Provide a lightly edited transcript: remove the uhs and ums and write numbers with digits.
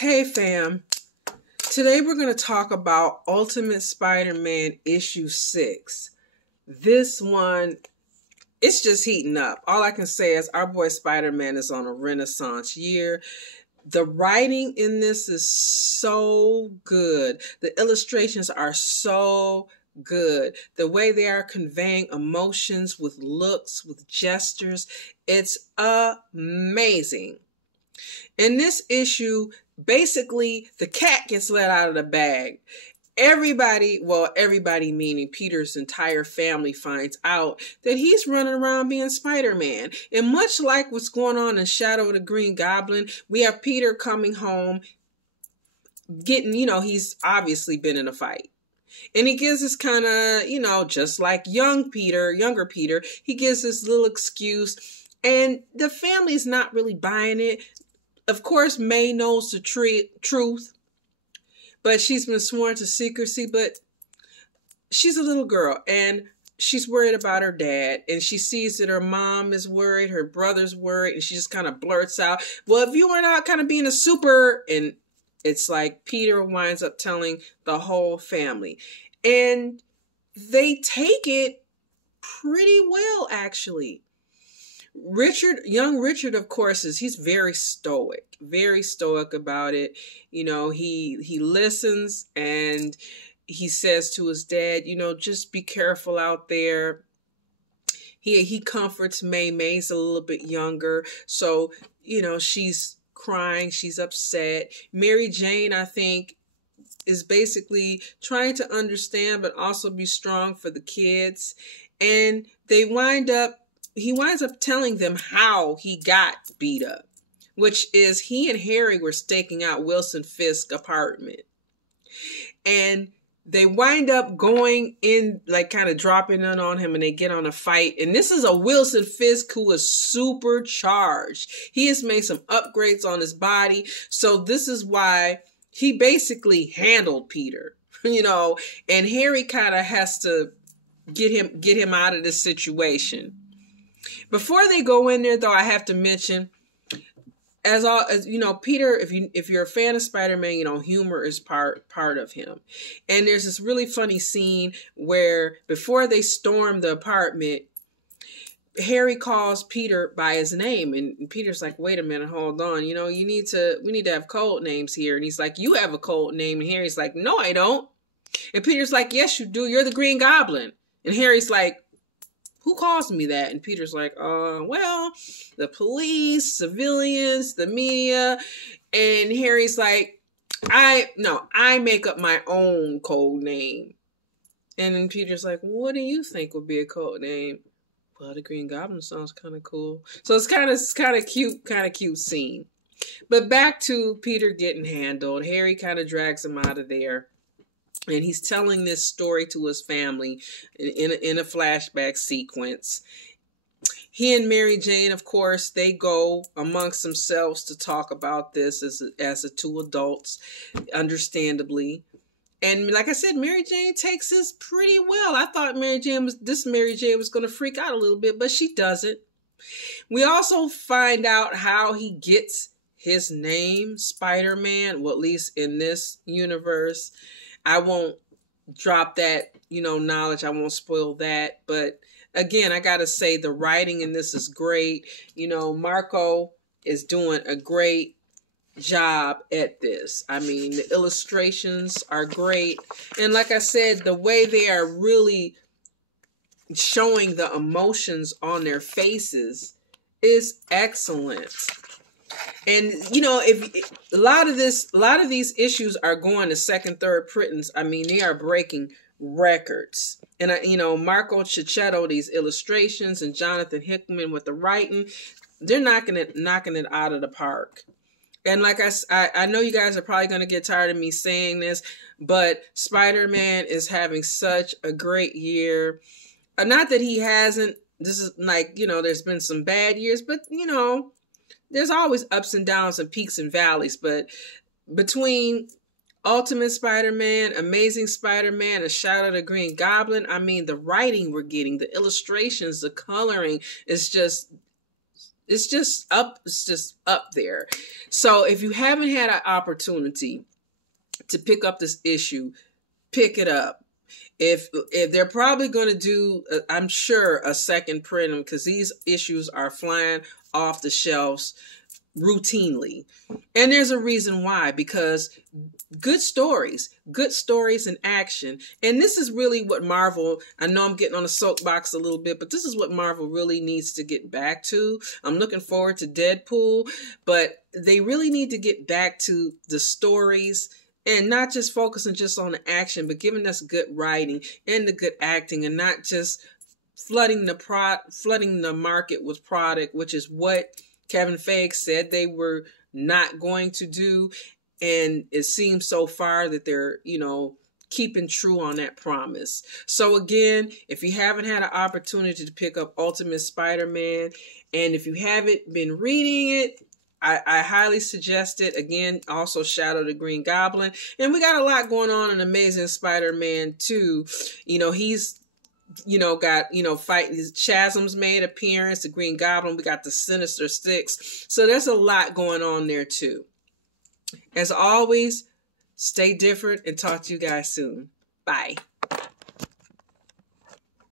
Hey fam, today we're going to talk about Ultimate Spider-Man issue 6. This one, it's just heating up. All I can say is our boy Spider-Man is on a renaissance year. The writing in this is so good. The illustrations are so good. The way they are conveying emotions with looks, with gestures, it's amazing. In this issue, basically, the cat gets let out of the bag. Everybody meaning Peter's entire family, finds out that he's running around being Spider-Man. And much like what's going on in Shadow of the Green Goblin, we have Peter coming home, he's obviously been in a fight. And he gives this kind of, just like younger Peter, he gives this little excuse. And the family's not really buying it. Of course, May knows the truth, but she's been sworn to secrecy. But she's a little girl, and she's worried about her dad, and she sees that her mom is worried, her brother's worried, and she just kind of blurts out, well, if you were not kind of being a super, and it's like Peter winds up telling the whole family. And they take it pretty well, actually. Young Richard, of course, he's very stoic about it. He listens and he says to his dad, just be careful out there. He comforts May. May's a little bit younger. So, she's crying. She's upset. Mary Jane, I think, is basically trying to understand, but also be strong for the kids. And he winds up telling them how he got beat up, which is he and Harry were staking out Wilson Fisk's apartment. And they wind up going in, like kind of dropping in on him, and they get on a fight. And this is a Wilson Fisk who is supercharged. He has made some upgrades on his body. So this is why he basically handled Peter, and Harry kind of has to get him out of this situation. Before they go in there, though, I have to mention, as Peter, if you're a fan of Spider-Man, humor is part of him. And there's this really funny scene where before they storm the apartment, Harry calls Peter by his name, and Peter's like, wait a minute, hold on, we need to have code names here. And he's like, you have a code name. And Harry's like, no, I don't. And Peter's like, yes, you do. You're the Green Goblin. And Harry's like, who calls me that? And Peter's like, well, the police, civilians, the media. And Harry's like, I make up my own code name. And then Peter's like, well, what do you think would be a code name? Well, the Green Goblin sounds kind of cool. So it's kind of cute scene. But back to Peter getting handled. Harry kind of drags him out of there. And he's telling this story to his family in a flashback sequence. He and Mary Jane, of course, they go amongst themselves to talk about this as the two adults, understandably. And like I said, Mary Jane takes this pretty well. I thought Mary Jane was going to freak out a little bit, but she doesn't. We also find out how he gets his name, Spider-Man, well, at least in this universe. I won't drop that, knowledge. I won't spoil that. But again, I got to say the writing in this is great. Marco is doing a great job at this. I mean, the illustrations are great. And like I said, the way they are really showing the emotions on their faces is excellent. And if a lot of these issues are going to second, third printings, I mean, they are breaking records. And Marco Checchetto, these illustrations, and Jonathan Hickman with the writing, they're knocking it out of the park. And like I know you guys are probably going to get tired of me saying this, but Spider-Man is having such a great year. Not that he hasn't. This is like, there's been some bad years, but there's always ups and downs and peaks and valleys. But between Ultimate Spider-Man, Amazing Spider-Man, and Shadow of the Green Goblin, I mean, the writing we're getting, the illustrations, the coloring is just It's just up there. So if you haven't had an opportunity to pick up this issue, pick it up. If they're probably going to do, I'm sure, a second print, because these issues are flying off the shelves routinely. And there's a reason why, because good stories in action. And this is really what Marvel, I know I'm getting on a soapbox a little bit, but this is what Marvel really needs to get back to. I'm looking forward to Deadpool, but they really need to get back to the stories and not just focusing just on the action, but giving us good writing and the good acting, and not just flooding the market with product, which is what Kevin Feige said they were not going to do. And it seems so far that they're, keeping true on that promise. So again, if you haven't had an opportunity to pick up Ultimate Spider-Man, and if you haven't been reading it, I highly suggest it. Again, also Shadow the Green Goblin. And we got a lot going on in Amazing Spider-Man 2. He's got, fighting. Shazam's made appearance, the Green Goblin. We got the Sinister Six. So there's a lot going on there too. As always, stay different, and talk to you guys soon. Bye.